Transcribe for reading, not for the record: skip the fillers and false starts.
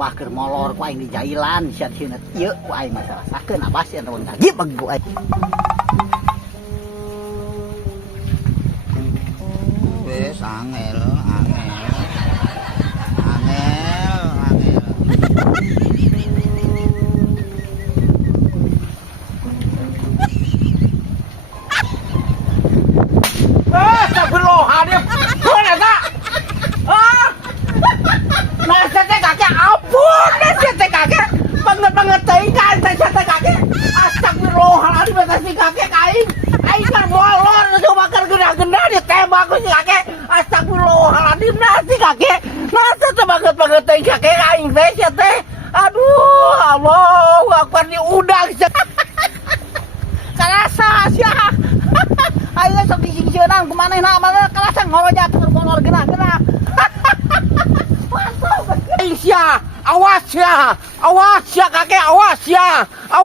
abah keur molor ku aing di jailan sia-sia ieu ku aing masalah sakeun abah sia tawon kaki begu aing. Wes angel. Astagfirullahaladzim. Mana tak? Nasi teh kakek ampun, nasi teh kakek banget teuing nasi teh kakek. Astagfirullahaladzim nasi kakek aing kan molor coba kan genah-genah ditembak ku si kakek. Astagfirullahaladzim nasi kakek. Nasi teh banget teuing kakek aing teh sia teh. Aduh, Allahu Akbar diudang sia. Karasa sia. Ayo sok disingsieunan kumanehna mana kalasa ngoroja keur molor genah-genah. Awas ya kakek, awas ya.